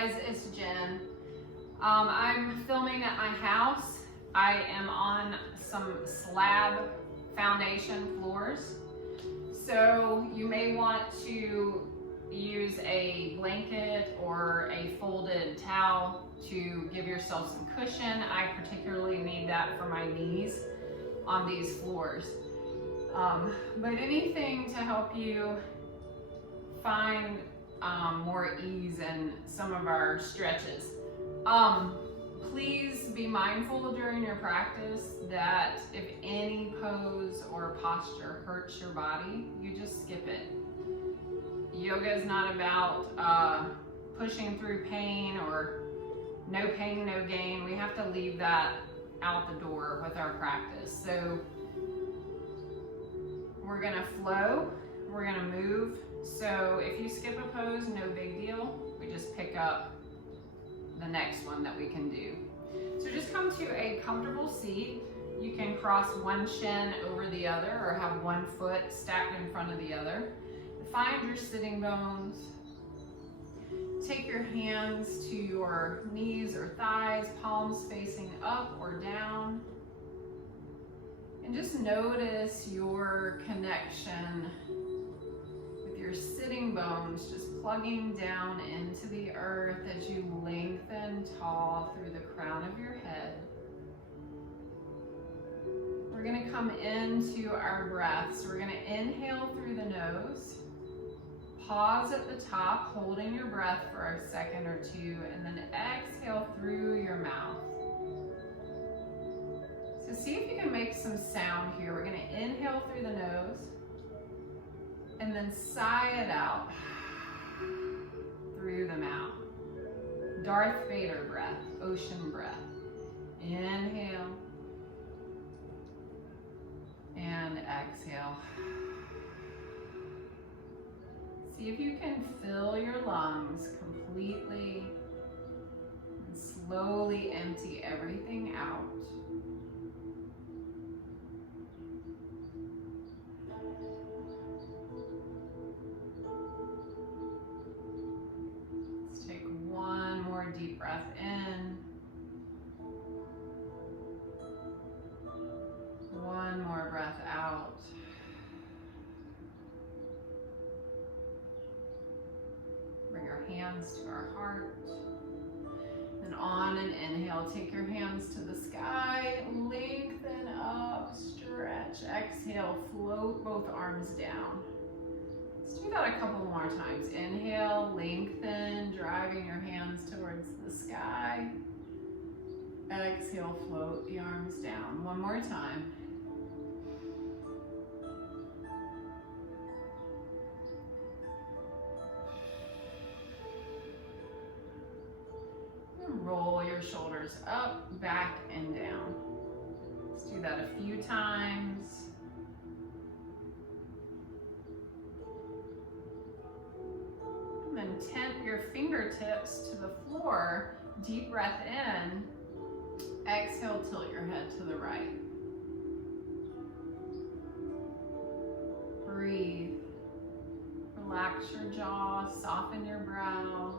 guys, it's Jen. I'm filming at my house. I am on some slab foundation floors. So you may want to use a blanket or a folded towel to give yourself some cushion. I particularly need that for my knees on these floors. But anything to help you find more ease in some of our stretches. Please be mindful during your practice that if any pose or posture hurts your body, you just skip it. Yoga is not about pushing through pain or no pain, no gain. We have to leave that out the door with our practice. So we're gonna flow, we're gonna move. So if you skip a pose, no big deal. We just pick up the next one that we can do. So just come to a comfortable seat. You can cross one shin over the other or have one foot stacked in front of the other. Find your sitting bones. Take your hands to your knees or thighs, palms facing up or down. And just notice your connection with your sitting bones, just plugging down into the earth as you lengthen tall through the crown of your head. We're going to come into our breaths. We're going to inhale through the nose. Pause at the top, holding your breath for a second or two, and then exhale through your mouth. So see if you can make some sound here. We're going to inhale through the nose, and then sigh it out through the mouth. Darth Vader breath, ocean breath. Inhale, and exhale. See if you can fill your lungs completely and slowly empty everything out. Let's take one more deep breath in. One more breath out. Bring our hands to our heart. And on an inhale, take your hands to the sky, lengthen up, stretch, exhale, float both arms down. Let's do that a couple more times. Inhale, lengthen, driving your hands towards the sky. Exhale, float the arms down. One more time. Roll your shoulders up, back, and down. Let's do that a few times. And then tent your fingertips to the floor. Deep breath in. Exhale, tilt your head to the right. Breathe. Relax your jaw, soften your brow.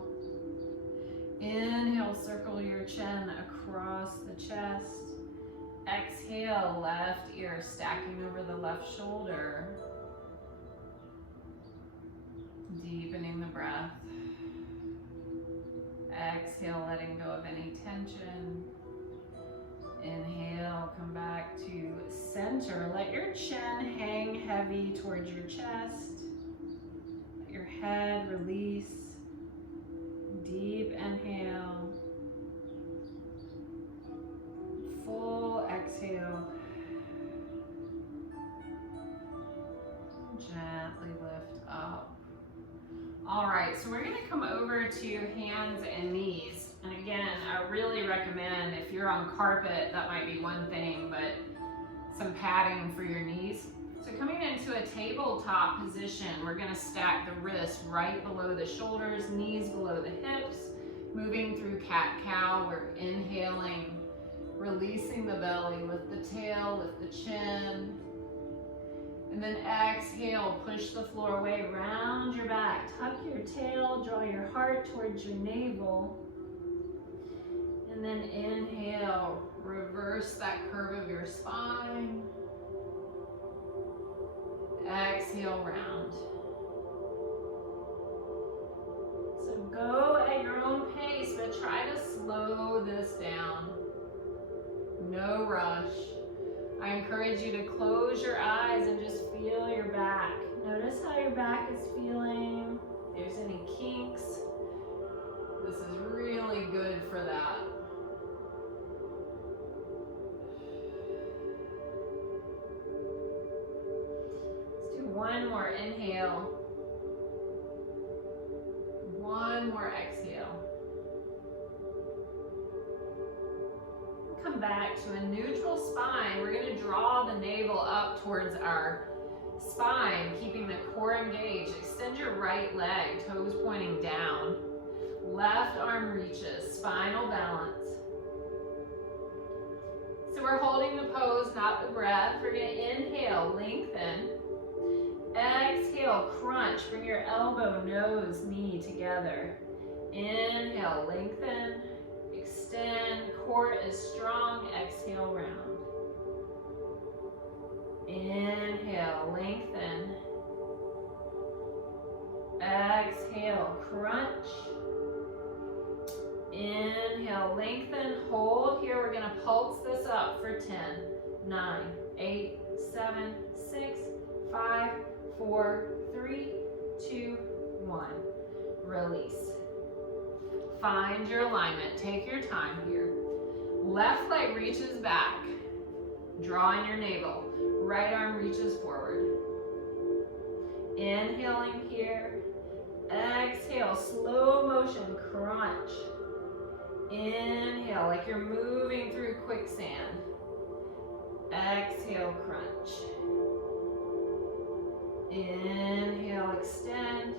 Inhale, circle your chin across the chest. Exhale, left ear stacking over the left shoulder. Deepening the breath. Exhale, letting go of any tension. Inhale, come back to center. Let your chin hang heavy towards your chest. Let your head release. Deep inhale, full exhale, gently lift up. All right, so we're gonna come over to hands and knees. And again, I really recommend if you're on carpet, that might be one thing, but some padding for your knees. So coming into a tabletop position, we're gonna stack the wrists right below the shoulders, knees below the hips, moving through cat-cow. We're inhaling, releasing the belly, lift the tail, lift the chin. And then exhale, push the floor away, round your back, tuck your tail, draw your heart towards your navel. And then inhale, reverse that curve of your spine. Exhale, round. So go at your own pace, but try to slow this down. No rush. I encourage you to close your eyes and just feel your back. Notice how your back is feeling. If there's any kinks, this is really good for that. Let's do one more inhale. One more exhale. Come back to a neutral spine. We're going to draw the navel up towards our spine, keeping the core engaged. Extend your right leg, toes pointing down. Left arm reaches, spinal balance. So we're holding the pose, not the breath. We're going to inhale, lengthen. Exhale, crunch. Bring your elbow, nose, knee together. Inhale, lengthen. Extend, core is strong, exhale, round. Inhale, lengthen. Exhale, crunch. Inhale, lengthen, hold. Here we're gonna pulse this up for 10, 9, 8, 7, 6, 5, 4, 3, 2, 1. Release. Find your alignment. Take your time here. Left leg reaches back. Draw in your navel. Right arm reaches forward. Inhaling here. Exhale, slow motion, crunch. Inhale, like you're moving through quicksand. Exhale, crunch. Inhale, extend.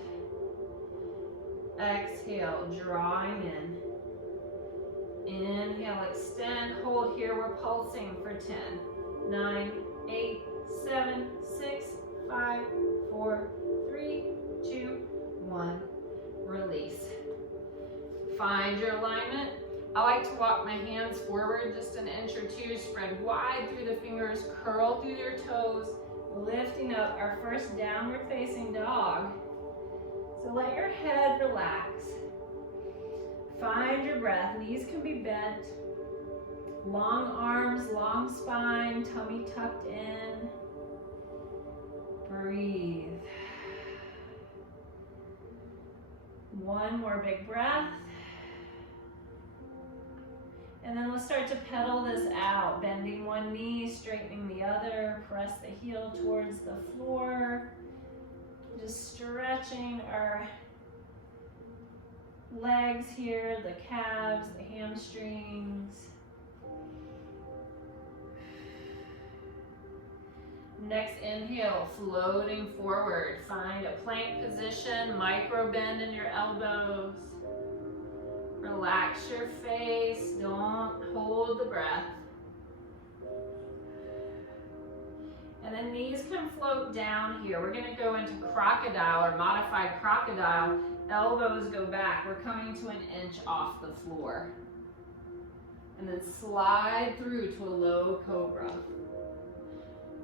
Exhale, drawing in. Inhale, extend, hold here, we're pulsing for 10, 9, 8, 7, 6, 5, 4, 3, 2, 1. Release. Find your alignment. I like to walk my hands forward just an inch or two, spread wide through the fingers, curl through your toes, lifting up our first downward facing dog. So let your head relax. Find your breath. Knees can be bent. Long arms, long spine, tummy tucked in. Breathe. One more big breath. And then let's start to pedal this out. Bending one knee, straightening the other. Press the heel towards the floor. Just stretching our legs here, the calves, the hamstrings. Next inhale, floating forward. Find a plank position, micro bend in your elbows. Relax your face, don't hold the breath. And then knees can float down here. We're gonna go into crocodile or modified crocodile. Elbows go back. We're coming to an inch off the floor. And then slide through to a low cobra.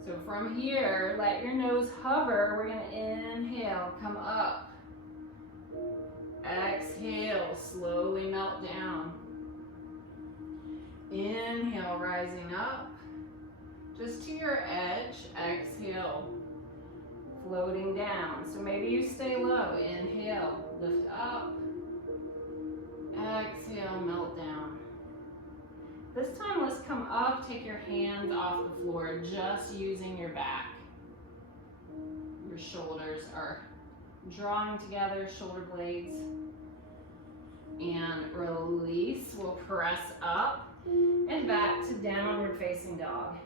So from here, let your nose hover. We're gonna inhale, come up. Exhale, slowly melt down. Inhale, rising up. Just to your edge, exhale, floating down. So maybe you stay low. Inhale, lift up. Exhale, melt down. This time, let's come up, take your hands off the floor, just using your back. Your shoulders are drawing together, shoulder blades. And release, we'll press up and back to downward facing dog.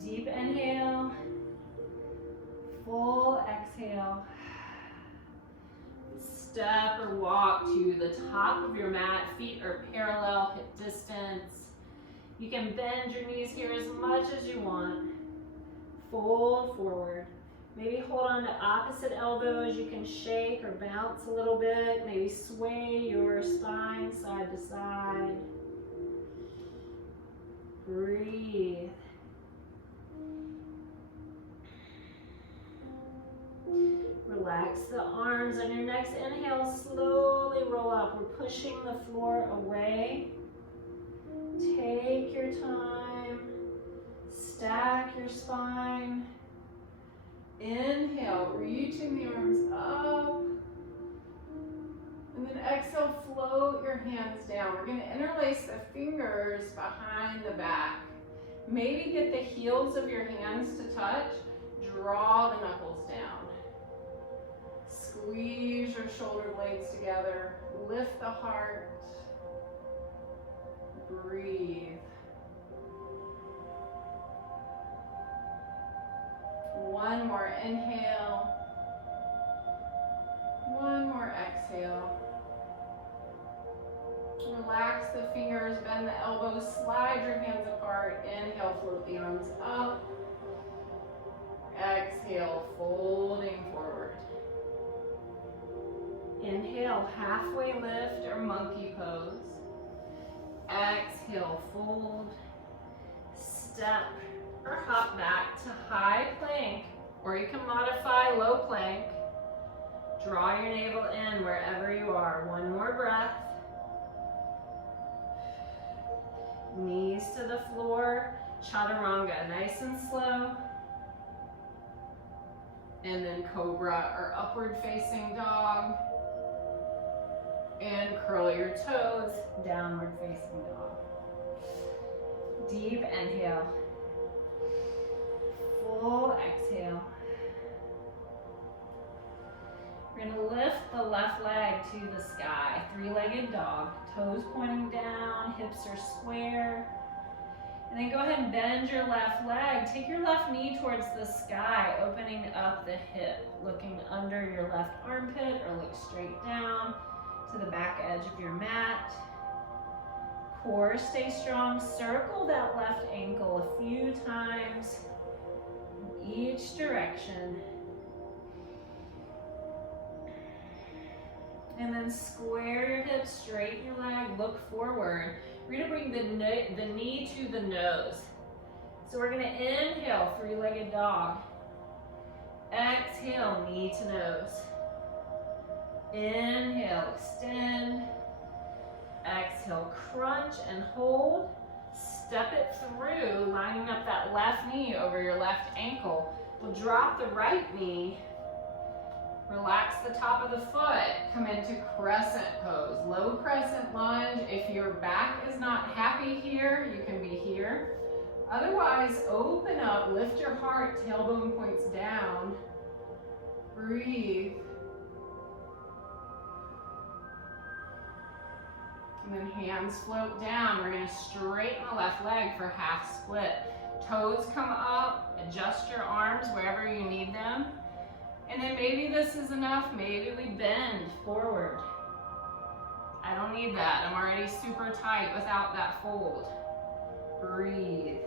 Deep inhale, full exhale. Step or walk to the top of your mat, feet are parallel, hip distance. You can bend your knees here as much as you want. fold forward. Maybe hold on to opposite elbows. You can shake or bounce a little bit. Maybe sway your spine side to side. Breathe. Relax the arms on your next inhale. Slowly roll up. We're pushing the floor away. Take your time. Stack your spine. Inhale, reaching the arms up. And then exhale, float your hands down. We're going to interlace the fingers behind the back. Maybe get the heels of your hands to touch. Draw the knuckles down. Squeeze your shoulder blades together. Lift the heart. Breathe. One more inhale. One more exhale. Relax the fingers, bend the elbows, slide your hands apart. Inhale, float the arms up. Exhale, folding forward. Inhale, halfway lift or monkey pose. Exhale, fold. Step or hop back to high plank, or you can modify low plank. Draw your navel in wherever you are. One more breath. Knees to the floor, chaturanga, nice and slow. And then cobra or upward facing dog. And curl your toes, downward facing dog. Deep inhale. Full exhale. We're going to lift the left leg to the sky, three-legged dog, toes pointing down, hips are square. And then go ahead and bend your left leg. Take your left knee towards the sky, opening up the hip, looking under your left armpit or look straight down to the back edge of your mat. Core stay strong. Circle that left ankle a few times in each direction. And then square your hips, straighten your leg, look forward. We're going to bring the knee to the nose. So we're going to inhale, three-legged dog. Exhale, knee to nose. Inhale, extend. Exhale, crunch and hold. Step it through, lining up that left knee over your left ankle. We'll drop the right knee. Relax the top of the foot. Come into crescent pose. Low crescent lunge. If your back is not happy here, you can be here. Otherwise, open up, lift your heart, tailbone points down. Breathe. And then hands float down. We're going to straighten the left leg for half split. Toes come up, adjust your arms wherever you need them. And then maybe this is enough, maybe we bend forward. I don't need that, I'm already super tight without that fold. Breathe.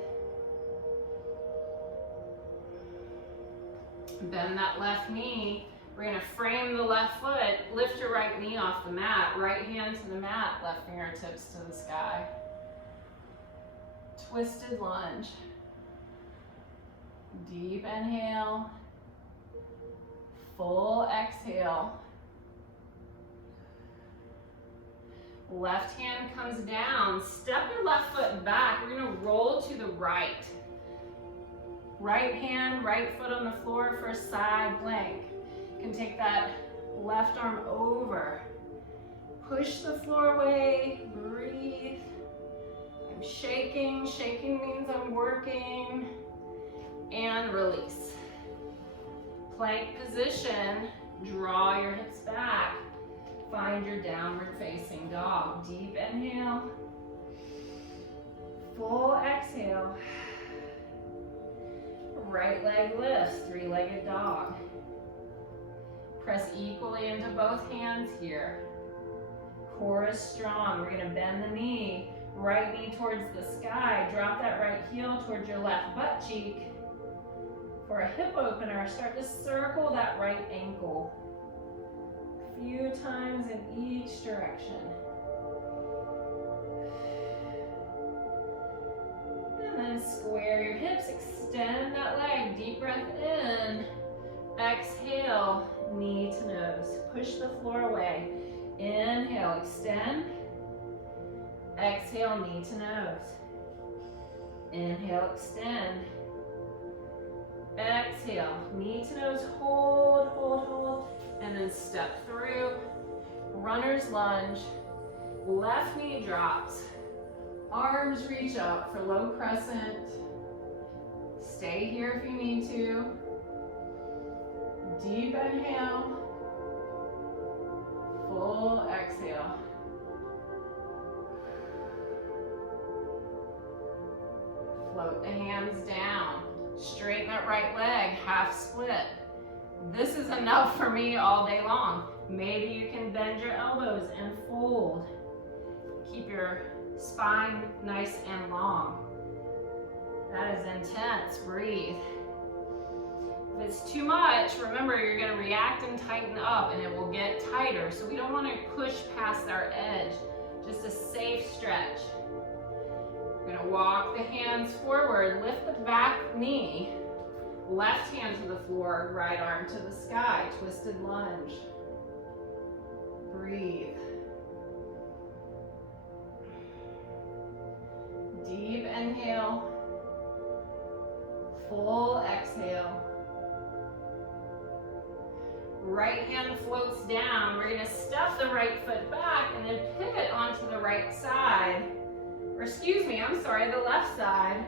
Bend that left knee. We're gonna frame the left foot, lift your right knee off the mat, right hand to the mat, left fingertips to the sky. Twisted lunge. Deep inhale. Full exhale. Left hand comes down. Step your left foot back. We're going to roll to the right. Right hand, right foot on the floor for a side plank. You can take that left arm over. Push the floor away. Breathe. I'm shaking. Shaking means I'm working. And release. Plank position, draw your hips back. Find your downward facing dog. Deep inhale. Full exhale. Right leg lifts, three-legged dog. Press equally into both hands here. Core is strong. We're going to bend the knee. Right knee towards the sky. Drop that right heel towards your left butt cheek. For a hip opener, start to circle that right ankle a few times in each direction. And then square your hips, extend that leg, deep breath in. Exhale, knee to nose. Push the floor away. Inhale, extend. Exhale, knee to nose. Inhale, extend. Exhale, knee to nose, hold, hold, hold, and then step through. Runner's lunge, left knee drops, arms reach up for low crescent. Stay here if you need to. Deep inhale, full exhale. Float the hands down. Straighten that right leg, half split. This is enough for me all day long. Maybe you can bend your elbows and fold. Keep your spine nice and long. That is intense. Breathe. If it's too much, remember you're going to react and tighten up and it will get tighter. So we don't want to push past our edge. Just a safe stretch. We're gonna walk the hands forward, lift the back knee, left hand to the floor, right arm to the sky, twisted lunge. Breathe. Deep inhale, full exhale. Right hand floats down. We're gonna step the right foot back and then pivot onto the right side. Or excuse me, I'm sorry, the left side,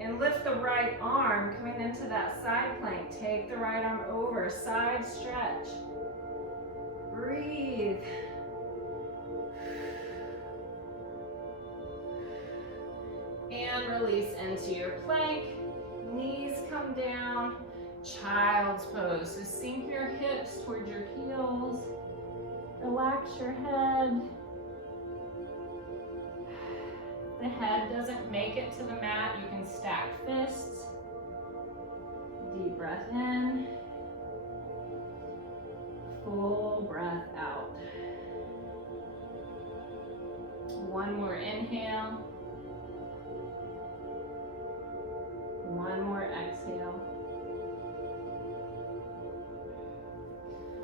and lift the right arm coming into that side plank. Take the right arm over, side stretch. Breathe. And release into your plank. Knees come down, child's pose. So sink your hips towards your heels. Relax your head. The head doesn't make it to the mat, you can stack fists. Deep breath in. Full breath out. One more inhale. One more exhale.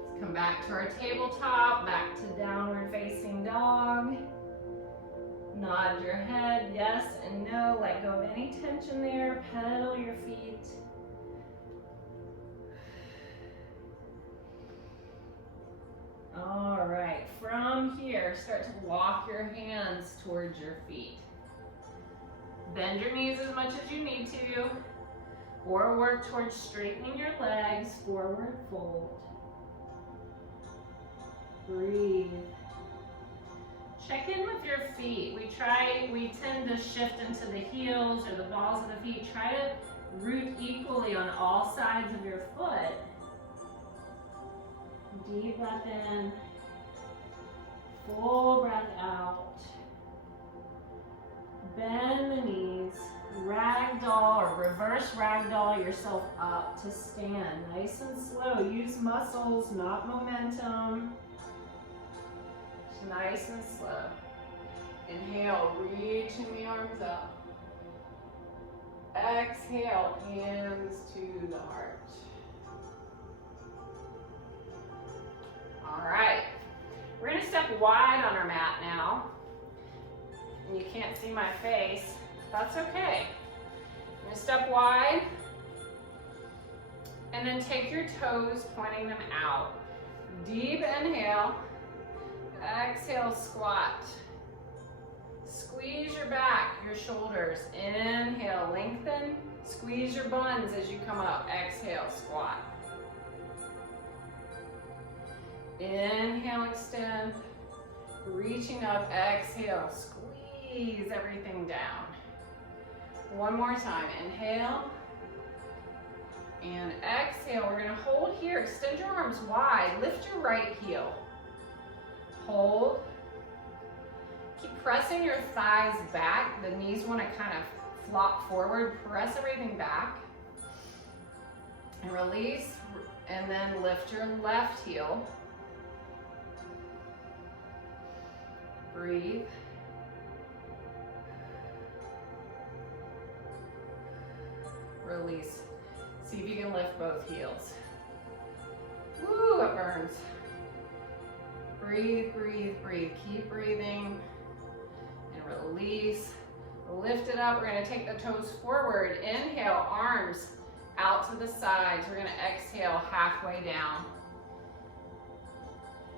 Let's come back to our tabletop, back to downward facing dog. Nod your head, yes and no. Let go of any tension there. Pedal your feet. All right, from here, start to walk your hands towards your feet. Bend your knees as much as you need to, or work towards straightening your legs. Forward fold. Breathe. Check in with your feet. We tend to shift into the heels or the balls of the feet. Try to root equally on all sides of your foot. Deep breath in. Full breath out. Bend the knees. Ragdoll or reverse ragdoll yourself up to stand. Nice and slow. Use muscles, not momentum. Nice and slow. Inhale, reaching the arms up. Exhale, hands to the heart. All right, we're gonna step wide on our mat now. And you can't see my face, that's okay. I'm gonna step wide and then take your toes, pointing them out. Deep inhale. Exhale, squat. Squeeze your back, your shoulders. Inhale, lengthen. Squeeze your buns as you come up. Exhale, squat. Inhale, extend. Reaching up, exhale, squeeze everything down. One more time, inhale. And exhale, we're gonna hold here. Extend your arms wide, lift your right heel. Hold. Keep pressing your thighs back. The knees want to kind of flop forward. Press everything back. And release, and then lift your left heel. Breathe. Release. See if you can lift both heels. Woo, it burns. Breathe, breathe, breathe. Keep breathing. And release. Lift it up. We're going to take the toes forward. Inhale, arms out to the sides. We're going to exhale halfway down.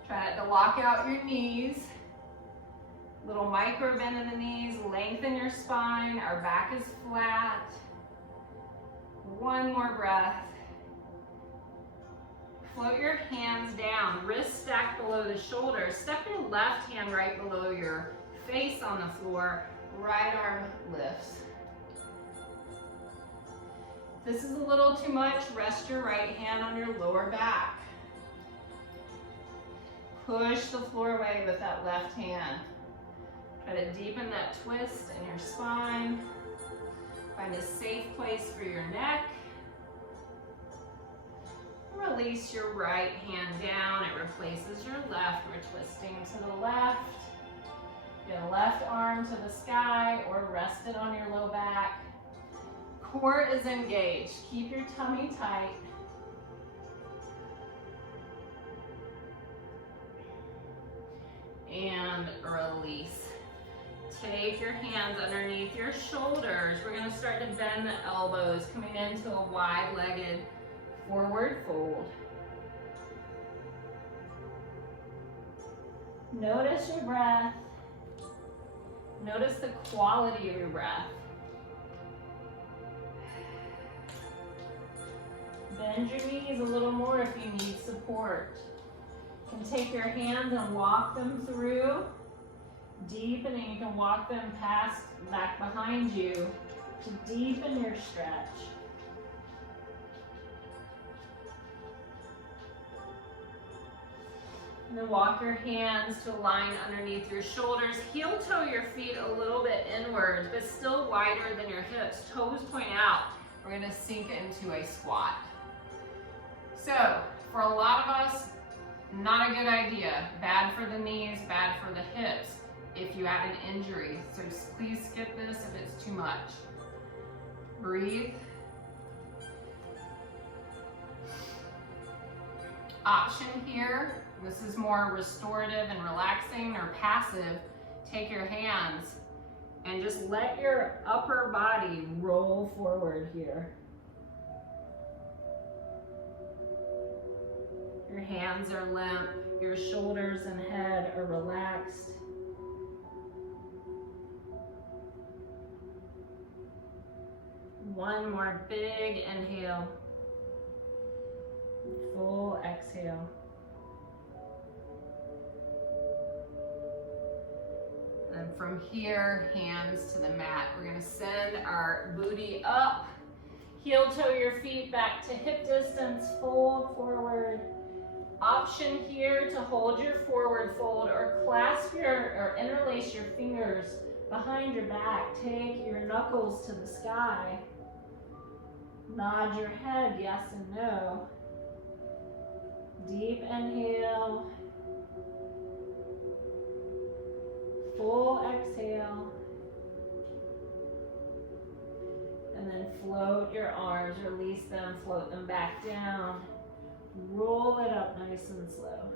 Try not to lock out your knees. Little micro bend in the knees. Lengthen your spine. Our back is flat. One more breath. Float your hands down. Wrists stacked below the shoulders. Step your left hand right below your face on the floor. Right arm lifts. If this is a little too much, rest your right hand on your lower back. Push the floor away with that left hand. Try to deepen that twist in your spine. Find a safe place for your neck. Release your right hand down. It replaces your left. We're twisting to the left. Get left arm to the sky or rest it on your low back. Core is engaged. Keep your tummy tight. And release. Take your hands underneath your shoulders. We're going to start to bend the elbows, coming into a wide-legged forward fold. Notice your breath. Notice the quality of your breath. Bend your knees a little more if you need support. You can take your hands and walk them through. Deepen, and you can walk them past, back behind you to deepen your stretch. And then walk your hands to a line underneath your shoulders. Heel toe your feet a little bit inwards, but still wider than your hips. Toes point out. We're gonna sink into a squat. So, for a lot of us, not a good idea. Bad for the knees, bad for the hips if you have an injury. So please skip this if it's too much. Breathe. Option here, this is more restorative and relaxing or passive. Take your hands and just let your upper body roll forward here. Your hands are limp, your shoulders and head are relaxed. One more big inhale. Full exhale. And from here, hands to the mat. We're gonna send our booty up. Heel toe your feet back to hip distance, fold forward. Option here to hold your forward fold or clasp or interlace your fingers behind your back. Take your knuckles to the sky. Nod your head, yes and no. Deep inhale. Full exhale. And then float your arms, release them, float them back down. Roll it up nice and slow.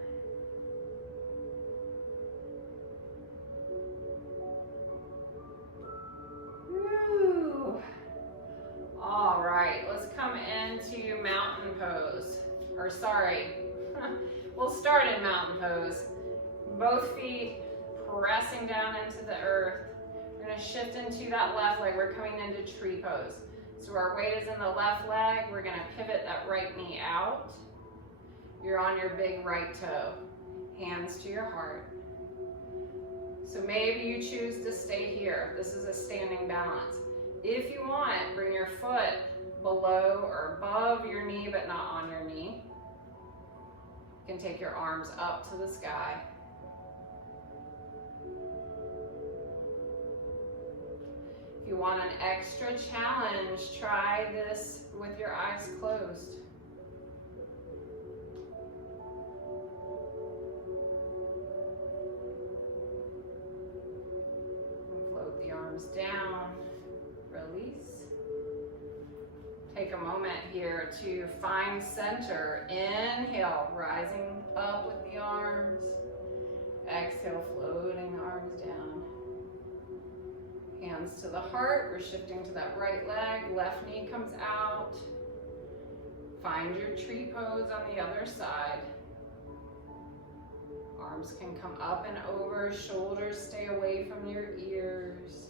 Woo. All right, let's come into mountain pose. Or sorry, we'll start in mountain pose. Both feet pressing down into the earth. We're gonna shift into that left leg. We're coming into tree pose. So our weight is in the left leg. We're gonna pivot that right knee out. You're on your big right toe. Hands to your heart. So maybe you choose to stay here. This is a standing balance. If you want, bring your foot below or above your knee, but not on your knee. You can take your arms up to the sky. If you want an extra challenge, try this with your eyes closed. arms down, release. Take a moment here to find center. Inhale, rising up with the arms. Exhale, floating the arms down. Hands to the heart. We're shifting to that right leg. Left knee comes out. Find your tree pose on the other side. Arms can come up and over. Shoulders stay away from your ears.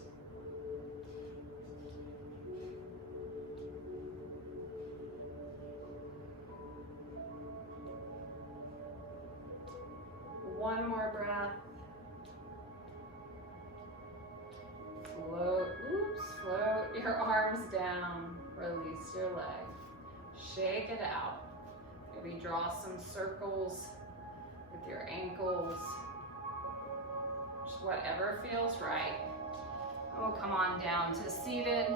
One more breath. Float your arms down. Release your leg. Shake it out. Maybe draw some circles with your ankles. Just whatever feels right. And we'll come on down to seated.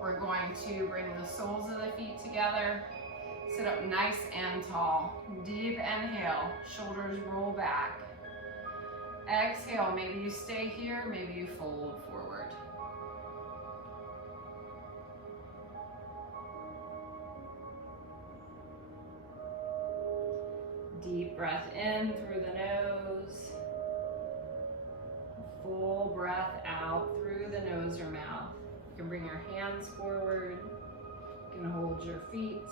We're going to bring the soles of the feet together. Sit up nice and tall. Deep inhale, shoulders roll back. Exhale, maybe you stay here, maybe you fold forward. Deep breath in through the nose. Full breath out through the nose or mouth. You can bring your hands forward. You can hold your feet.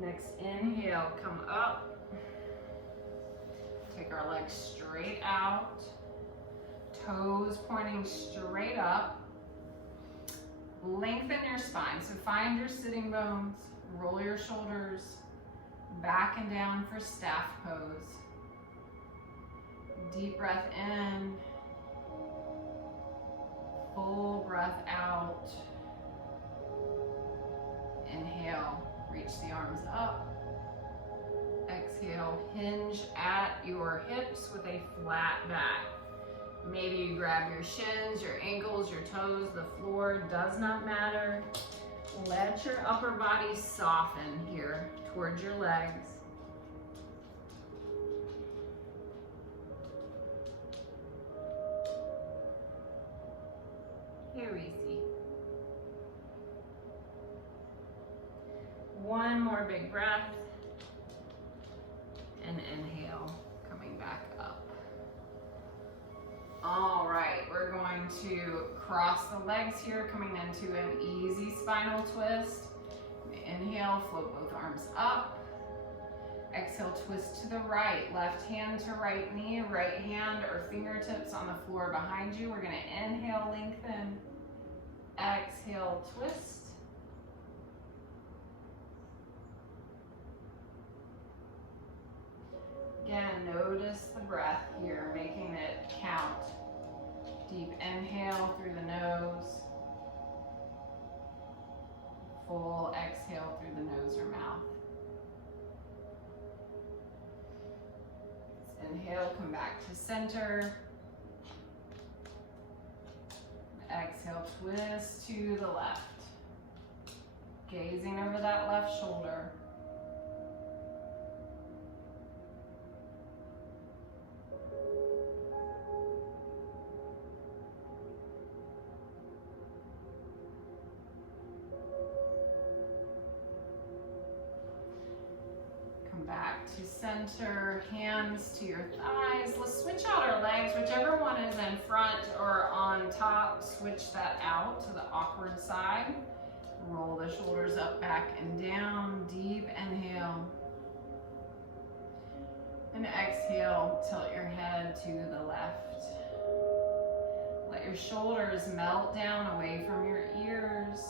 Next inhale, come up. Take our legs straight out. Toes pointing straight up. Lengthen your spine. So find your sitting bones. Roll your shoulders back and down for staff pose. Deep breath in. Full breath out. Inhale. Reach the arms up. Exhale, hinge at your hips with a flat back. Maybe you grab your shins, your ankles, your toes, the floor, does not matter. Let your upper body soften here towards your legs. Here we see. One more big breath, and inhale, coming back up. All right, we're going to cross the legs here, coming into an easy spinal twist. Inhale, float both arms up. Exhale, twist to the right, left hand to right knee, right hand or fingertips on the floor behind you. We're gonna inhale, lengthen. Exhale, twist. Again, notice the breath here, making it count. Deep inhale through the nose. Full exhale through the nose or mouth. Let's inhale, come back to center. Exhale, twist to the left. Gazing over that left shoulder. Back to center, hands to your thighs. Let's switch out our legs, whichever one is in front or on top, switch that out to the awkward side. Roll the shoulders up, back, and down. Deep inhale. And exhale, tilt your head to the left. Let your shoulders melt down away from your ears.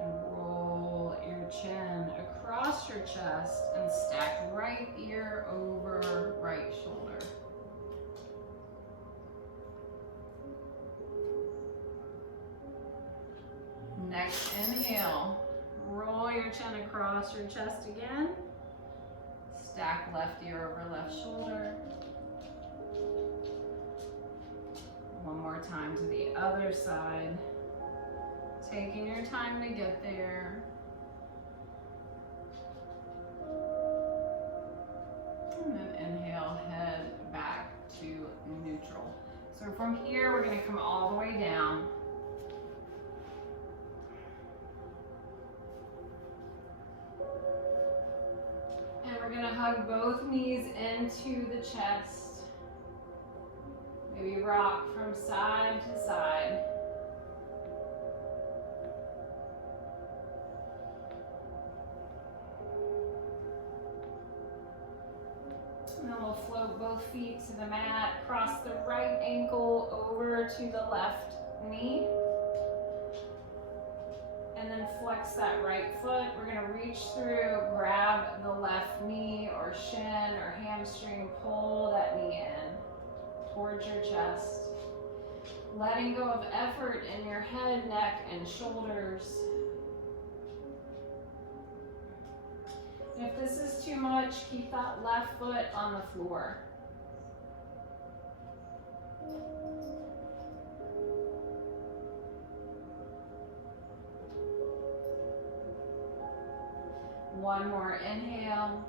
And roll your chin across your chest and stack right ear over right shoulder. Next inhale, roll your chin across your chest again. Stack left ear over left shoulder. One more time to the other side. Taking your time to get there. And then inhale, head back to neutral. So from here, we're gonna come all the way down. And we're gonna hug both knees into the chest. Maybe rock from side to side. And then we'll float both feet to the mat, cross the right ankle over to the left knee. And then flex that right foot. We're gonna reach through, grab the left knee or shin or hamstring, pull that knee in towards your chest. Letting go of effort in your head, neck, and shoulders. If this is too much, keep that left foot on the floor. One more inhale.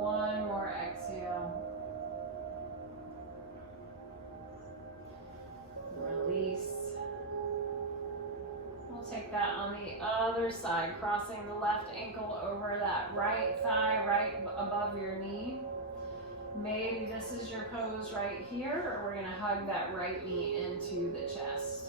One more exhale. Release. We'll take that on the other side, crossing the left ankle over that right thigh, right above your knee. Maybe this is your pose right here, or we're gonna hug that right knee into the chest.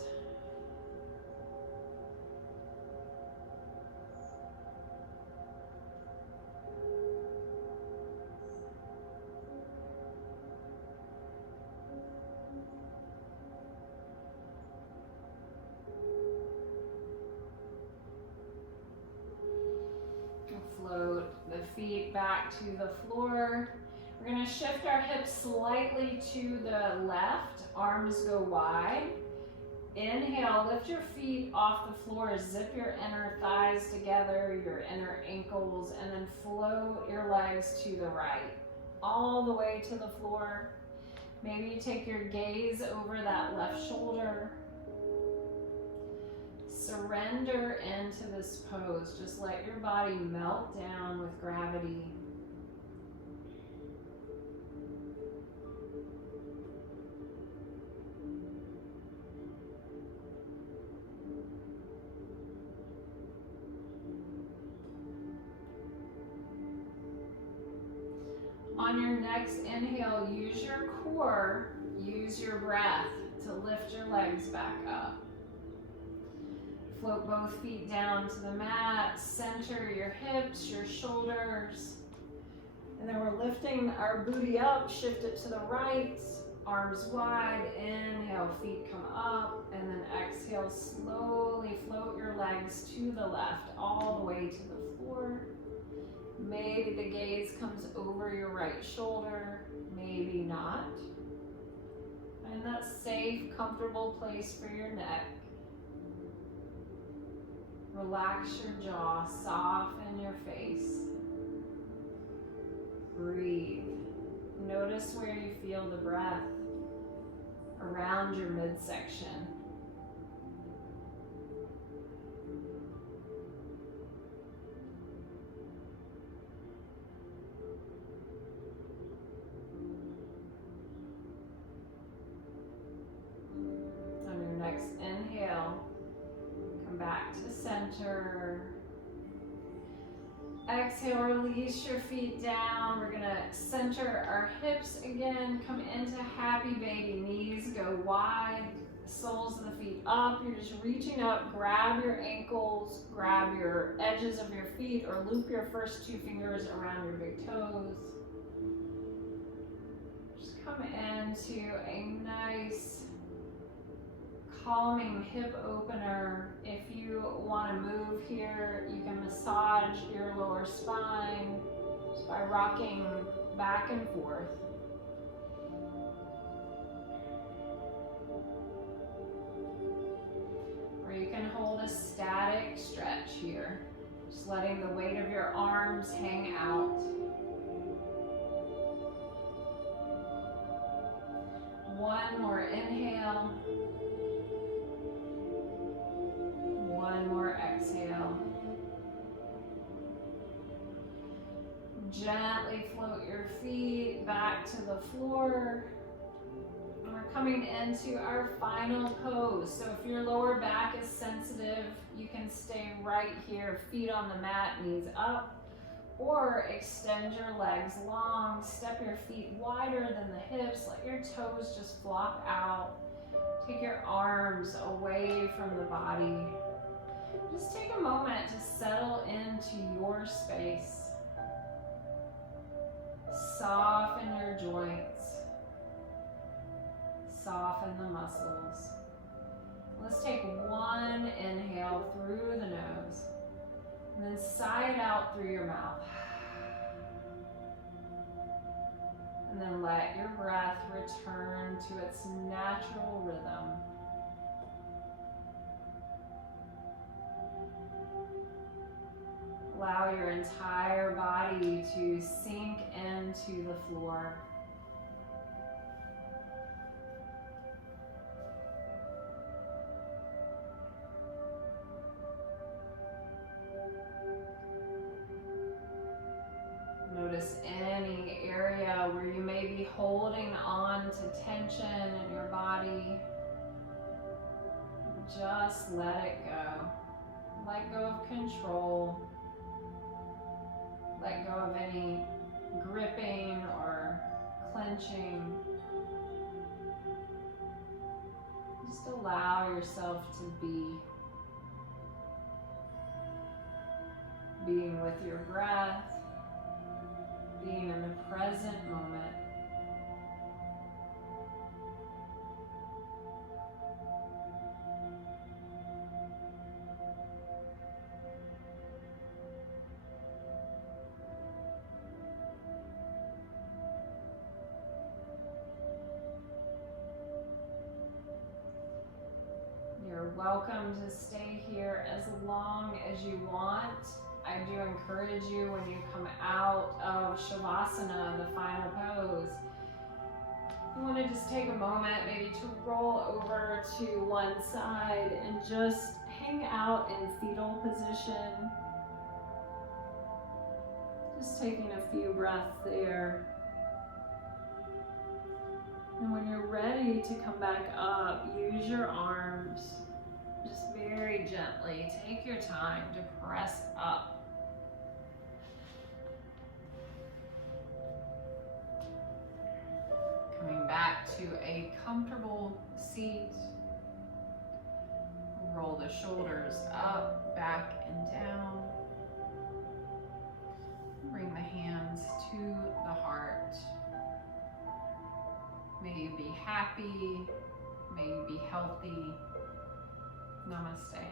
Float the feet back to the floor. We're going to shift our hips slightly to the left. Arms go wide. Inhale, lift your feet off the floor. Zip your inner thighs together, your inner ankles, and then float your legs to the right. All the way to the floor. Maybe you take your gaze over that left shoulder. Surrender into this pose. Just let your body melt down with gravity. On your next inhale, use your core, use your breath to lift your legs back up. Float both feet down to the mat, center your hips, your shoulders. And then we're lifting our booty up, shift it to the right, arms wide, inhale, feet come up, and then exhale, slowly float your legs to the left, all the way to the floor. Maybe the gaze comes over your right shoulder, maybe not. Find that safe, comfortable place for your neck. Relax your jaw, soften your face. Breathe. Notice where you feel the breath around your midsection. On your next inhale, come back to center. Exhale, release your feet down. We're gonna center our hips again. Come into happy baby. Knees go wide, soles of the feet up. You're just reaching up, grab your ankles, grab your edges of your feet, or loop your first two fingers around your big toes. Just come into a nice calming hip opener. If you want to move here, you can massage your lower spine just by rocking back and forth. Or you can hold a static stretch here, just letting the weight of your arms hang out. One more inhale. Gently float your feet back to the floor. And we're coming into our final pose. So if your lower back is sensitive, you can stay right here, feet on the mat, knees up. Or extend your legs long, step your feet wider than the hips, let your toes just flop out. Take your arms away from the body. Just take a moment to settle into your space. Soften your joints. Soften the muscles. Let's take one inhale through the nose. And then sigh it out through your mouth. And then let your breath return to its natural rhythm. Allow your entire body to sink into the floor. Notice any area where you may be holding on to tension in your body. Just let it go. Let go of control. Let go of any gripping or clenching. Just allow yourself to be. Being with your breath. Being in the present moment. You're welcome to stay here as long as you want. I do encourage you when you come out of Shavasana, the final pose, you want to just take a moment maybe to roll over to one side and just hang out in fetal position. Just taking a few breaths there. And when you're ready to come back up, use your arms. Just very gently take your time to press up. Coming back to a comfortable seat. Roll the shoulders up, back, and down. Bring the hands to the heart. May you be happy. May you be healthy. Namaste.